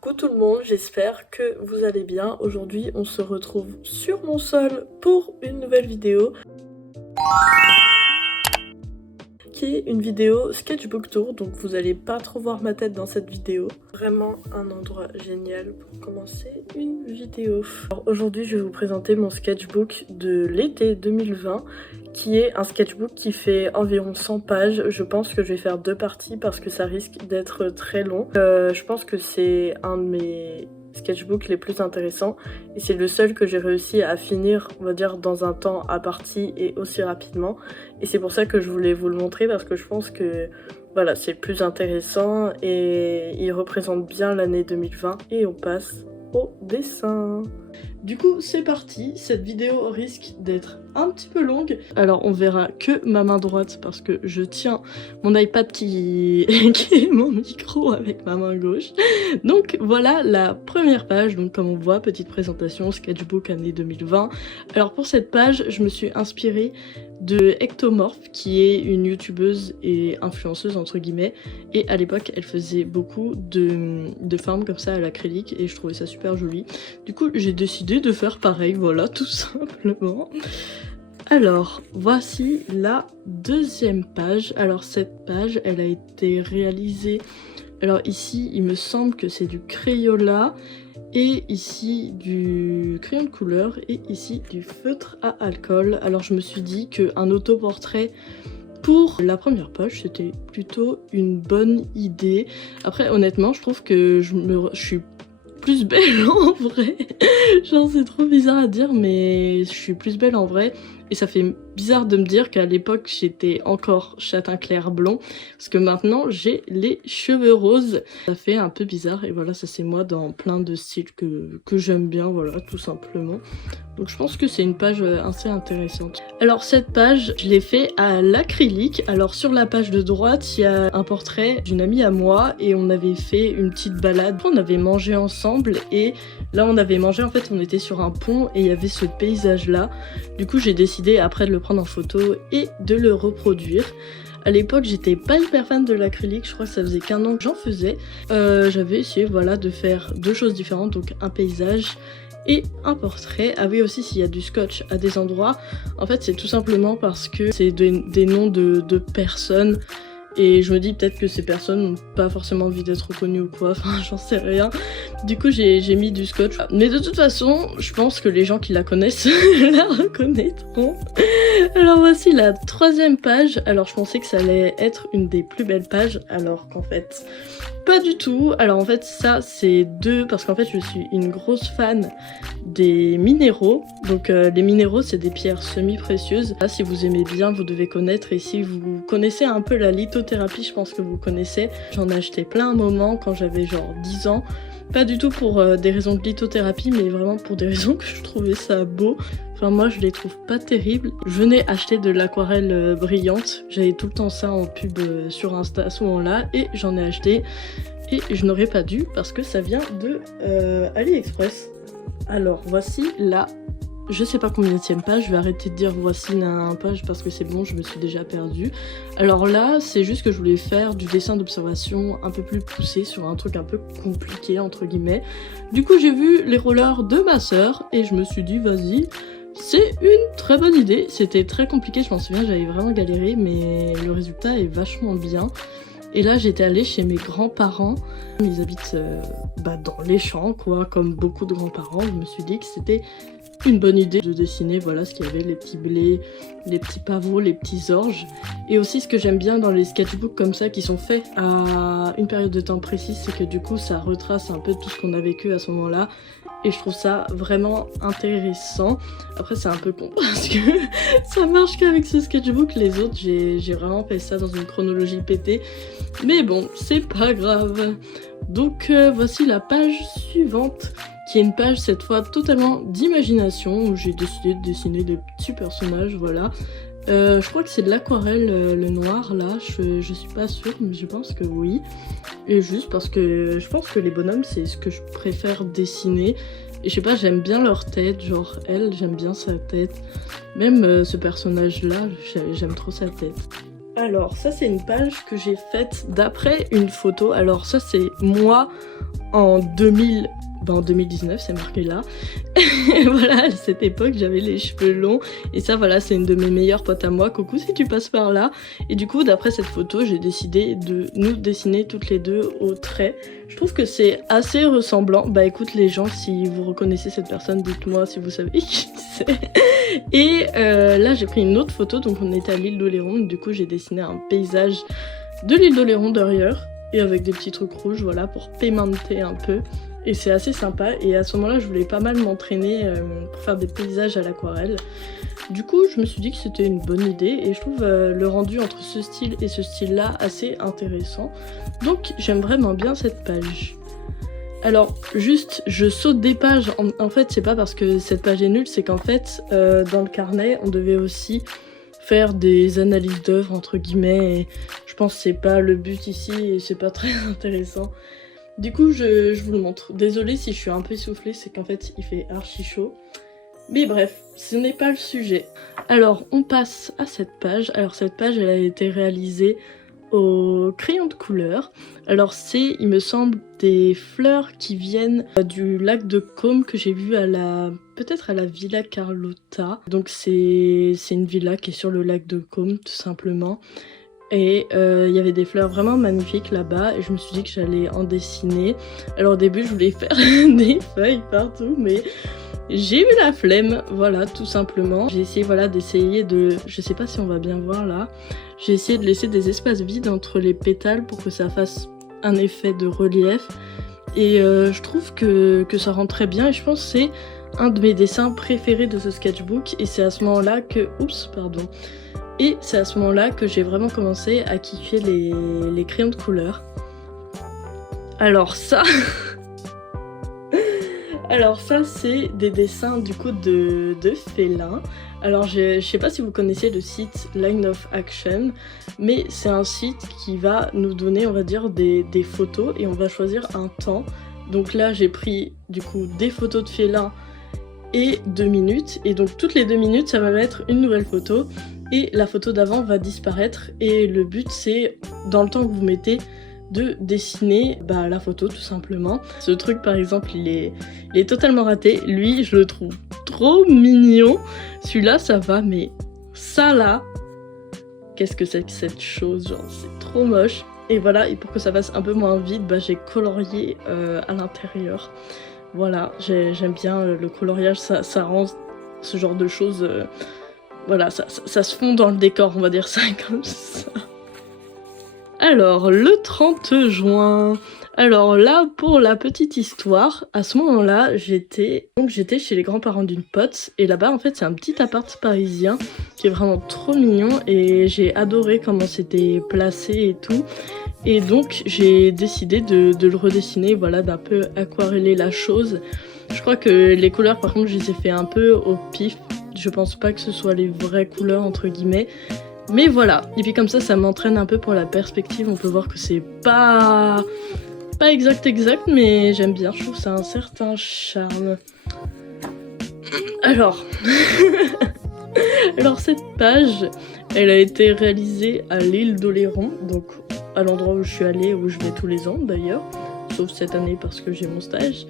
Coucou tout le monde, j'espère que vous allez bien. Aujourd'hui on se retrouve sur mon sol pour une nouvelle vidéo qui est une vidéo sketchbook tour, donc vous allez pas trop voir ma tête dans cette vidéo. Vraiment un endroit génial pour commencer une vidéo. Alors aujourd'hui je vais vous présenter mon sketchbook de l'été 2020 qui est un sketchbook qui fait environ 100 pages. Je pense que je vais faire deux parties parce que ça risque d'être très long. Je pense que c'est un de mes sketchbooks les plus intéressants et c'est le seul que j'ai réussi à finir, on va dire, dans un temps à partie et aussi rapidement, et c'est pour ça que je voulais vous le montrer parce que je pense que voilà, c'est le plus intéressant et il représente bien l'année 2020. Et on passe au dessin. Du coup c'est parti, cette vidéo risque d'être un petit peu longue. Alors on verra que ma main droite parce que je tiens mon iPad qui est mon micro avec ma main gauche. Donc voilà la première page, donc comme on voit, petite présentation, sketchbook année 2020. Alors pour cette page, je me suis inspirée de Ectomorph qui est une youtubeuse et influenceuse entre guillemets, et à l'époque elle faisait beaucoup de formes comme ça à l'acrylique et je trouvais ça super joli. Du coup j'ai décidé de faire pareil, voilà, tout simplement. Alors voici la deuxième page. Alors cette page elle a été réalisée, alors ici il me semble que c'est du Crayola, et ici du crayon de couleur, et ici du feutre à alcool. Alors je me suis dit qu'un autoportrait pour la première page c'était plutôt une bonne idée. Après honnêtement je trouve que je suis plus belle en vrai. Genre c'est trop bizarre à dire mais je suis plus belle en vrai. Et ça fait bizarre de me dire qu'à l'époque j'étais encore châtain clair blond, parce que maintenant j'ai les cheveux roses. Ça fait un peu bizarre et voilà, ça c'est moi dans plein de styles que j'aime bien, voilà, tout simplement. Donc je pense que c'est une page assez intéressante. Alors cette page, je l'ai fait à l'acrylique. Alors sur la page de droite, il y a un portrait d'une amie à moi et on avait fait une petite balade. On avait mangé ensemble et là on avait mangé, en fait on était sur un pont et il y avait ce paysage là. Du coup j'ai décidé après de le prendre en photo et de le reproduire. À l'époque j'étais pas hyper fan de l'acrylique, je crois que ça faisait qu'un an que j'en faisais. J'avais essayé voilà de faire deux choses différentes, donc un paysage et un portrait. Ah oui, aussi s'il y a du scotch à des endroits, en fait c'est tout simplement parce que c'est des noms de personnes. Et je me dis peut-être que ces personnes n'ont pas forcément envie d'être reconnues ou quoi, enfin j'en sais rien. Du coup j'ai mis du scotch. Mais de toute façon, je pense que les gens qui la connaissent la reconnaîtront. Alors voici la troisième page. Alors je pensais que ça allait être une des plus belles pages, alors qu'en fait pas du tout. Alors en fait ça c'est parce qu'en fait je suis une grosse fan des minéraux. Donc les minéraux c'est des pierres semi-précieuses. Là si vous aimez bien vous devez connaître, et si vous connaissez un peu la lithothérapie je pense que vous connaissez. J'en ai acheté plein un moment quand j'avais genre 10 ans. Pas du tout pour des raisons de lithothérapie mais vraiment pour des raisons que je trouvais ça beau. Enfin moi je les trouve pas terribles. Je venais acheter de l'aquarelle brillante, j'avais tout le temps ça en pub sur Insta à ce moment-là et j'en ai acheté. Et je n'aurais pas dû parce que ça vient de AliExpress. Alors voici la, je sais pas combienième page, je vais arrêter de dire voici la page parce que c'est bon, je me suis déjà perdue. Alors là c'est juste que je voulais faire du dessin d'observation un peu plus poussé sur un truc un peu compliqué entre guillemets. Du coup j'ai vu les rollers de ma sœur et je me suis dit vas-y, c'est une très bonne idée. C'était très compliqué, je m'en souviens, j'avais vraiment galéré mais le résultat est vachement bien. Et là j'étais allée chez mes grands-parents, ils habitent dans les champs quoi, comme beaucoup de grands-parents. Je me suis dit que c'était une bonne idée de dessiner voilà ce qu'il y avait, les petits blés, les petits pavots, les petits orges. Et aussi ce que j'aime bien dans les sketchbooks comme ça qui sont faits à une période de temps précise, c'est que du coup ça retrace un peu tout ce qu'on a vécu à ce moment-là. Et je trouve ça vraiment intéressant. Après c'est un peu con parce que ça marche qu'avec ce sketchbook. Les autres j'ai vraiment fait ça dans une chronologie pétée. Mais bon, c'est pas grave. Donc voici la page suivante, qui est une page cette fois totalement d'imagination, où j'ai décidé de dessiner des petits personnages, voilà. Je crois que c'est de l'aquarelle, le noir là, je suis pas sûre, mais je pense que oui. Et juste parce que je pense que les bonhommes c'est ce que je préfère dessiner. Et je sais pas, j'aime bien leur tête, genre elle, j'aime bien sa tête. Même ce personnage là, j'aime trop sa tête. Alors ça c'est une page que j'ai faite d'après une photo. Alors ça c'est moi en 2019, c'est marqué là. Voilà, à cette époque j'avais les cheveux longs et ça voilà, c'est une de mes meilleures potes à moi. Coucou si tu passes par là. Et du coup d'après cette photo j'ai décidé de nous dessiner toutes les deux au trait. Je trouve que c'est assez ressemblant. Bah écoute les gens, si vous reconnaissez cette personne, dites-moi si vous savez qui c'est. Et là j'ai pris une autre photo, donc on était à l'île d'Oléron, du coup j'ai dessiné un paysage de l'île d'Oléron derrière et avec des petits trucs rouges, voilà, pour pigmenter un peu. Et c'est assez sympa, et à ce moment-là je voulais pas mal m'entraîner pour faire des paysages à l'aquarelle. Du coup je me suis dit que c'était une bonne idée et je trouve le rendu entre ce style et ce style-là assez intéressant. Donc j'aime vraiment bien cette page. Alors juste je saute des pages, en fait c'est pas parce que cette page est nulle, c'est qu'en fait dans le carnet on devait aussi faire des analyses d'œuvres entre guillemets et je pense que c'est pas le but ici et c'est pas très intéressant. Du coup je vous le montre. Désolée si je suis un peu essoufflée, c'est qu'en fait il fait archi chaud. Mais bref, ce n'est pas le sujet. Alors on passe à cette page. Alors cette page elle a été réalisée au crayon de couleur. Alors c'est, il me semble, des fleurs qui viennent du lac de Caume que j'ai vu à peut-être à la Villa Carlotta. Donc c'est une villa qui est sur le lac de Caume tout simplement. Et il y avait des fleurs vraiment magnifiques là-bas et je me suis dit que j'allais en dessiner. Alors au début je voulais faire des feuilles partout mais j'ai eu la flemme, voilà, tout simplement. J'ai essayé, voilà, d'essayer de... Je sais pas si on va bien voir là. J'ai essayé de laisser des espaces vides entre les pétales pour que ça fasse un effet de relief. Et je trouve que ça rend très bien et je pense que c'est un de mes dessins préférés de ce sketchbook. Et c'est à ce moment-là que... Oups, pardon. Et c'est à ce moment-là que j'ai vraiment commencé à kiffer les crayons de couleur. Alors ça... Alors ça c'est des dessins du coup de félins. Alors je sais pas si vous connaissez le site Line of Action, mais c'est un site qui va nous donner, on va dire, des photos et on va choisir un temps. Donc là j'ai pris du coup des photos de félins et 2 minutes, et donc toutes les 2 minutes ça va mettre une nouvelle photo et la photo d'avant va disparaître et le but c'est, dans le temps que vous mettez, de dessiner la photo tout simplement. Ce truc par exemple il est totalement raté, lui je le trouve trop mignon, celui-là ça va, mais ça là, qu'est-ce que c'est que cette chose, genre c'est trop moche. Et voilà, et pour que ça fasse un peu moins vide, j'ai colorié à l'intérieur. Voilà, j'aime bien le coloriage, ça rend ce genre de choses, voilà, ça se fond dans le décor, on va dire ça comme ça. Alors, le 30 juin, alors là, pour la petite histoire, à ce moment-là, j'étais chez les grands-parents d'une pote, et là-bas, en fait, c'est un petit appart parisien qui est vraiment trop mignon, et j'ai adoré comment c'était placé et tout, et donc j'ai décidé de le redessiner, voilà, d'un peu aquareller la chose. Je crois que les couleurs, par contre, je les ai fait un peu au pif, je pense pas que ce soit les vraies couleurs, entre guillemets. Mais voilà, et puis comme ça m'entraîne un peu pour la perspective, on peut voir que c'est pas exact, mais j'aime bien, je trouve que ça a un certain charme. Alors, alors cette page, elle a été réalisée à l'île d'Oléron, donc à l'endroit où je suis allée, où je vais tous les ans d'ailleurs, sauf cette année parce que j'ai mon stage.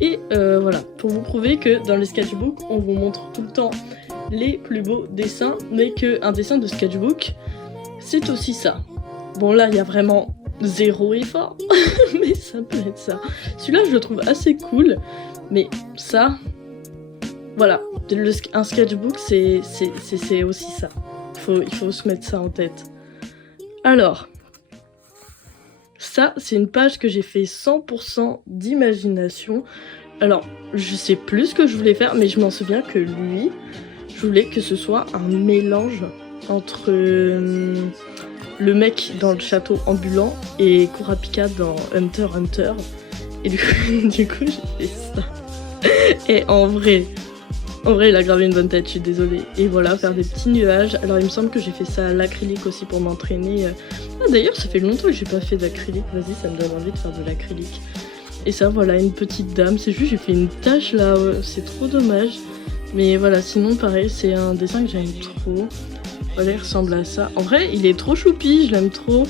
Et voilà, pour vous prouver que dans les sketchbooks, on vous montre tout le temps les plus beaux dessins, mais qu'un dessin de sketchbook, c'est aussi ça. Bon là, il y a vraiment zéro effort, mais ça peut être ça. Celui-là, je le trouve assez cool, mais ça, voilà, un sketchbook, c'est aussi ça. Il faut se mettre ça en tête. Alors, ça, c'est une page que j'ai fait 100% d'imagination. Alors, je sais plus ce que je voulais faire, mais je m'en souviens que lui... Je voulais que ce soit un mélange entre le mec dans le château ambulant et Kurapika dans Hunter x Hunter. Et du coup j'ai fait ça. Et en vrai, il a gravé une bonne tête, je suis désolée. Et voilà, faire des petits nuages. Alors il me semble que j'ai fait ça à l'acrylique aussi pour m'entraîner. Ah, d'ailleurs, ça fait longtemps que j'ai pas fait d'acrylique. Vas-y, ça me donne envie de faire de l'acrylique. Et ça, voilà, une petite dame. C'est juste, j'ai fait une tache là, c'est trop dommage. Mais voilà, sinon pareil, c'est un dessin que j'aime trop. Voilà, il ressemble à ça. En vrai, il est trop choupi, je l'aime trop.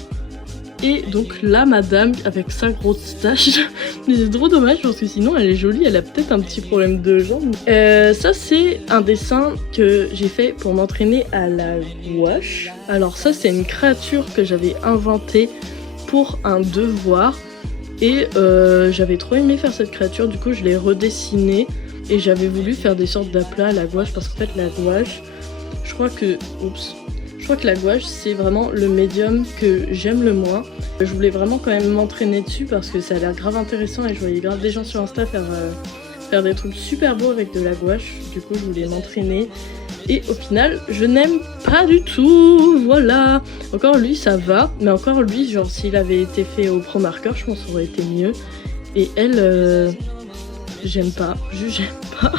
Et donc là, madame, avec sa grosse tache, mais c'est trop dommage parce que sinon elle est jolie, elle a peut-être un petit problème de jambe. Ça, c'est un dessin que j'ai fait pour m'entraîner à la gouache. Alors ça, c'est une créature que j'avais inventée pour un devoir. Et j'avais trop aimé faire cette créature, du coup je l'ai redessinée. Et j'avais voulu faire des sortes d'aplats à la gouache parce qu'en fait la gouache, je crois que la gouache c'est vraiment le médium que j'aime le moins. Je voulais vraiment quand même m'entraîner dessus parce que ça a l'air grave intéressant et je voyais grave des gens sur Insta faire des trucs super beaux avec de la gouache. Du coup je voulais m'entraîner et au final je n'aime pas du tout, voilà. Encore lui ça va, mais encore lui genre s'il avait été fait au pro marqueur je pense que ça aurait été mieux. Et elle, j'aime pas, j'aime pas.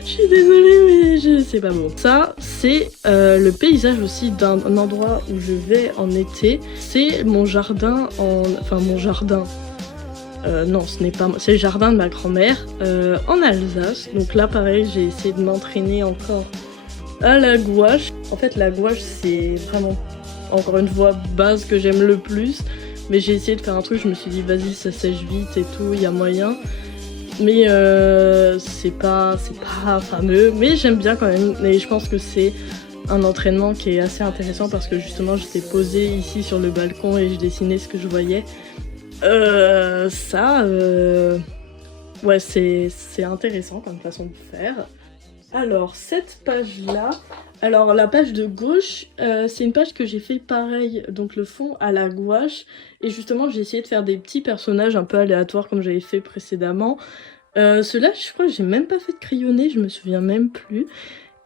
Je suis désolée mais c'est pas beau. Ça c'est le paysage aussi d'un endroit où je vais en été. C'est mon jardin enfin mon jardin. Non, ce n'est pas moi, c'est le jardin de ma grand-mère en Alsace. Donc là pareil j'ai essayé de m'entraîner encore à la gouache. En fait la gouache c'est vraiment encore une fois base que j'aime le plus. Mais j'ai essayé de faire un truc, je me suis dit vas-y ça sèche vite et tout, il y a moyen. Mais c'est pas fameux, mais j'aime bien quand même. Et je pense que c'est un entraînement qui est assez intéressant parce que justement j'étais posée ici sur le balcon et je dessinais ce que je voyais. Ouais c'est intéressant comme façon de faire. Alors cette page là, alors la page de gauche, c'est une page que j'ai fait pareil, donc le fond à la gouache. Et justement j'ai essayé de faire des petits personnages un peu aléatoires comme j'avais fait précédemment. Ceux-là je crois que j'ai même pas fait de crayonné, je me souviens même plus.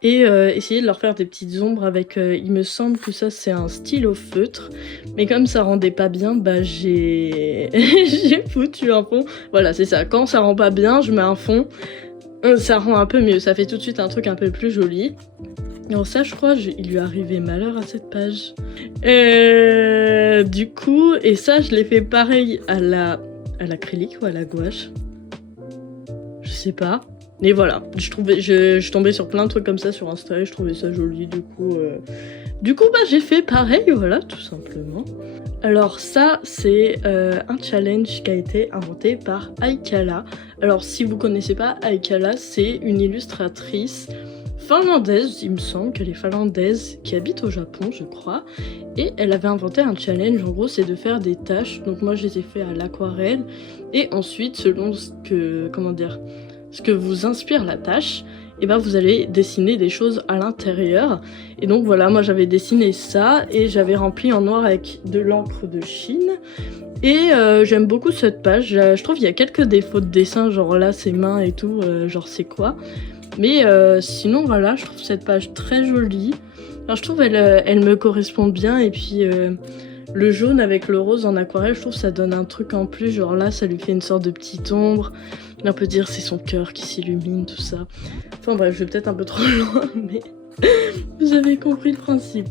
Et essayer de leur faire des petites ombres avec, il me semble que ça c'est un stylo feutre. Mais comme ça rendait pas bien, bah j'ai j'ai foutu un fond. Voilà c'est ça, quand ça rend pas bien je mets un fond. Ça rend un peu mieux, ça fait tout de suite un truc un peu plus joli. Alors ça je crois, il lui est arrivé malheur à cette page. Du coup, et ça je l'ai fait pareil à l'acrylique ou à la gouache. Je sais pas. Mais voilà, je tombais sur plein de trucs comme ça sur Insta et je trouvais ça joli, du coup bah j'ai fait pareil, voilà, tout simplement. Alors ça, c'est un challenge qui a été inventé par Aikala. Alors si vous connaissez pas Aikala, c'est une illustratrice finlandaise, il me semble qu'elle est finlandaise, qui habite au Japon, je crois. Et elle avait inventé un challenge, en gros, c'est de faire des tâches. Donc moi, je les ai fait à l'aquarelle. Et ensuite, selon ce que vous inspire la tâche, et ben vous allez dessiner des choses à l'intérieur. Et donc voilà, moi j'avais dessiné ça et j'avais rempli en noir avec de l'encre de Chine. Et j'aime beaucoup cette page, je trouve qu'il y a quelques défauts de dessin, genre là ses mains et tout, genre c'est quoi. Mais sinon voilà, je trouve cette page très jolie. Alors, je trouve elle me correspond bien et puis le jaune avec le rose en aquarelle, je trouve ça donne un truc en plus, genre là ça lui fait une sorte de petite ombre. On peut dire c'est son cœur qui s'illumine, tout ça. Enfin bref, je vais peut-être un peu trop loin, mais vous avez compris le principe.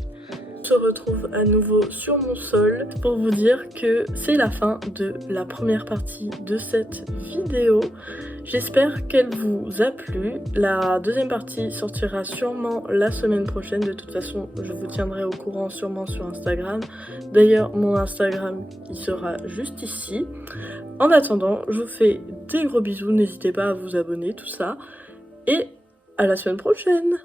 On se retrouve à nouveau sur mon sol pour vous dire que c'est la fin de la première partie de cette vidéo. J'espère qu'elle vous a plu. La deuxième partie sortira sûrement la semaine prochaine. De toute façon, je vous tiendrai au courant sûrement sur Instagram. D'ailleurs, mon Instagram, il sera juste ici. En attendant, je vous fais des gros bisous. N'hésitez pas à vous abonner, tout ça. Et à la semaine prochaine!